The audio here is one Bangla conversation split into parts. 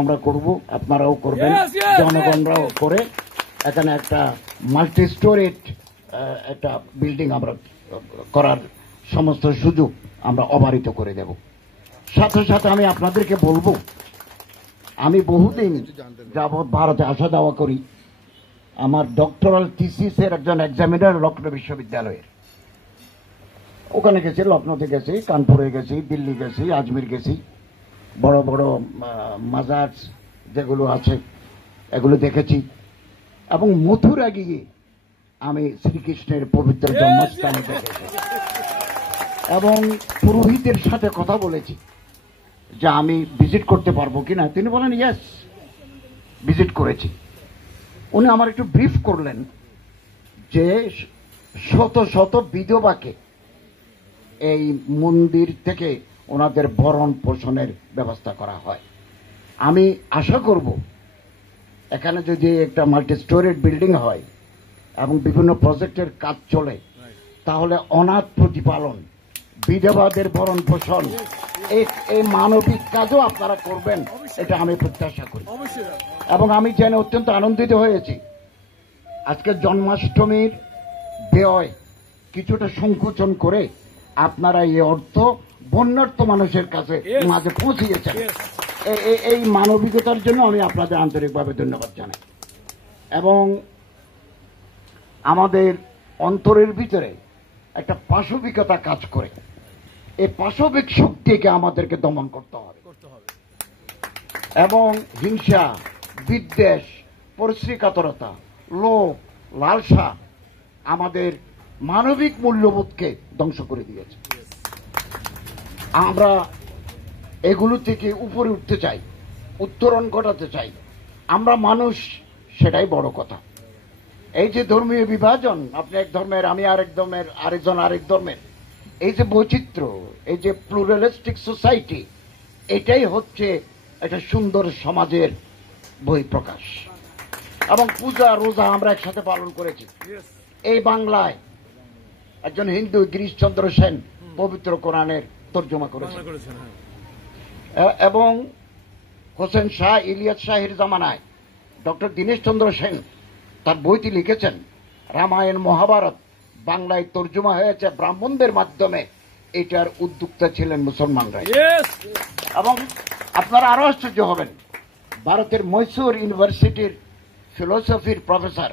আমরা করব, আপনারাও করবেন, জনগণরাও করে এখানে একটা মাল্টি স্টোরেজ একটা বিল্ডিং আমরা করার সমস্ত সুযোগ আমরা অবারিত করে দেব। সাথে সাথে আমি আপনাদেরকে বলবো, আমি বহুদিন যাবৎ ভারতে আসা যাওয়া করি। আমার ডক্টরাল থিসিসের একজন এক্সামিনার লখনৌ বিশ্ববিদ্যালয়ের, ওখানে গেছি, লখনৌতে গেছি, কানপুরে গেছি, দিল্লি গেছি, আজমির গেছি, বড় বড় মাজার যেগুলো আছে এগুলো দেখেছি, এবং মথুরা গিয়ে আমি শ্রীকৃষ্ণের পবিত্র জন্মস্থানে দেখেছি এবং পুরোহিতের সাথে কথা বলেছি যে আমি ভিজিট করতে পারবো কিনা। তিনি বলেন ইয়েস, ভিজিট করেছি। উনি আমার একটু ব্রিফ করলেন যে শত শত বিধবাকে এই মন্দির থেকে ওনাদের ভরণ পোষণের ব্যবস্থা করা হয়। আমি আশা করব এখানে যদি একটা মাল্টি স্টোরেজ বিল্ডিং হয় এবং বিভিন্ন প্রজেক্টের কাজ চলে, তাহলে অনাথ প্রতিপালন, বিধবাদের ভরণ পোষণ, এই মানবিক কাজও আপনারা করবেন, এটা আমি প্রত্যাশা করি। এবং আমি জেনে অত্যন্ত আনন্দিত হয়েছি আজকে জন্মাষ্টমীর ব্যয় কিছুটা সংকোচন করে আপনারা এই অর্থ বন্যার্থ মানুষের কাছে মাঝে পৌঁছিয়েছেন। এই মানবিকতার জন্য আমি আপনাদের আন্তরিকভাবে ধন্যবাদ জানাই। এবং আমাদের অন্তরের ভিতরে একটা পাশবিকতা কাজ করে, এই পাশবিক শক্তিকে আমাদেরকে দমন করতে হবে এবং হিংসা, বিদ্বেষ, পরিশ্রীকাতরতা, লোভ, লালসা আমাদের মানবিক মূল্যবোধকে ধ্বংস করে দিয়েছে। আমরা এগুলো থেকে উপরে উঠতে চাই, উত্তরণ ঘটাতে চাই। আমরা মানুষ, সেটাই বড় কথা। এই যে ধর্মীয় বিভাজন, আপনি এক ধর্মের, আমি আরেক ধর্মের, আরেকজন আরেক ধর্মের, এই যে বৈচিত্র্য, এই যে প্লুরালিস্টিক সোসাইটি, এটাই হচ্ছে একটা সুন্দর সমাজের বহিঃপ্রকাশ। এবং পূজা রোজা আমরা একসাথে পালন করেছি। এই বাংলায় একজন হিন্দু, গিরিশচন্দ্র সেন, পবিত্র কোরআনের তর্জমা করেছেন এবং হোসেন শাহ, ইলিয়াস শাহের জামানায় ডক্টর দীনেশ চন্দ্র সেন তার বইটি লিখেছেন। রামায়ণ, মহাভারত বাংলায় তর্জমা হয়েছে ব্রাহ্মণদের মাধ্যমে, এটার উদ্যোক্তা ছিলেন মুসলমানরা। এবং আপনারা আরো আশ্চর্য হবেন, ভারতের মৈসুর ইউনিভার্সিটির ফিলোসফির প্রফেসর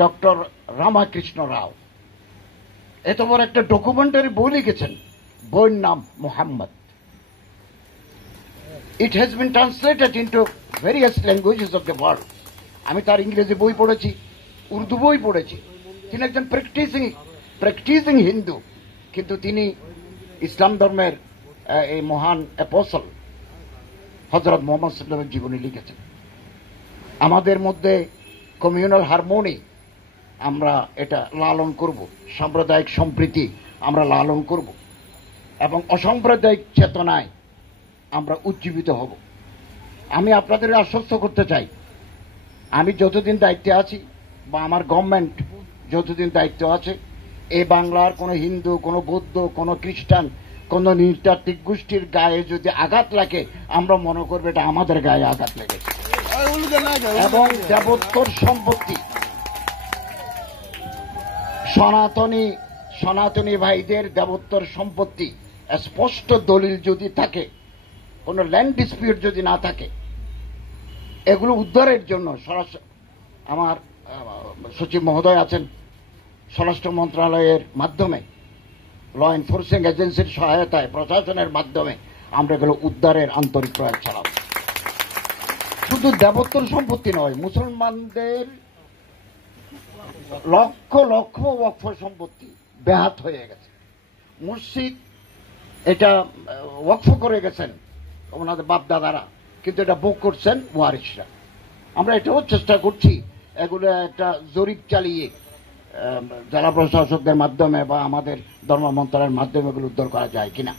ডক্টর রামাকৃষ্ণ রাও এত বড় একটা ডকুমেন্টারি বই লিখেছেন, বইয়ের নাম Mohammad. It has been translated into various languages of the world. আমি তার ইংরেজি বই পড়েছি, উর্দু বই পড়েছি। তিনি একজন প্র্যাকটিসিং হিন্দু, কিন্তু তিনি ইসলাম ধর্মের এই মহান অ্যাপোস্টল হযরত মুহাম্মদ সাল্লাল্লাহু আলাইহি ওয়াসাল্লামের জীবনী লিখেছেন। আমাদের মধ্যে কমিউনাল হারমোনি আমরা এটা লালন করব, সাম্প্রদায়িক সম্প্রীতি আমরা লালন করব এবং অসাম্প্রদায়িক চেতনায় আমরা উজ্জীবিত হব। আমি আপনাদের আশ্বস্ত করতে চাই, আমি যতদিন দায়িত্বে আছি বা আমার গভর্নমেন্ট যতদিন দায়িত্ব আছে, এই বাংলার কোনো হিন্দু, কোনো বৌদ্ধ, কোনো খ্রিস্টান, কোনো নৃতাত্ত্বিক গোষ্ঠীর গায়ে যদি আঘাত লাগে, আমরা মনে করবো এটা আমাদের গায়ে আঘাত লেগেছে। এবং দেবোত্তর সম্পত্তি, সনাতনী ভাইদের দেবোত্তর সম্পত্তি স্পষ্ট দলিল যদি থাকে, কোনো ল্যান্ড ডিসপিউট যদি না থাকে, এগুলো উদ্ধারের জন্য আমার সচিব মহোদয় আছেন, স্বরাষ্ট্র মন্ত্রণালয়ের মাধ্যমে, ল এনফোর্সিং এজেন্সির সহায়তায়, প্রশাসনের মাধ্যমে আমরা এগুলো উদ্ধারের আন্তরিক প্রয়াস চালাব। শুধু দেবোত্তর সম্পত্তি নয়, মুসলমানদের লক্ষ লক্ষ ওয়াকফ সম্পত্তি ব্যাহত হয়ে গেছে। মসজিদ এটা ওয়াকফ করে গেছেন ওনাদের বাপ দাদারা, কিন্তু এটা ভোগ করছেন ওয়ারিশরা। আমরা এটাও চেষ্টা করছি এগুলো একটা জরিপ চালিয়ে জেলা প্রশাসকদের মাধ্যমে বা আমাদের ধর্ম মন্ত্রণালয়ের মাধ্যমে এগুলো উদ্ধার করা যায় কিনা।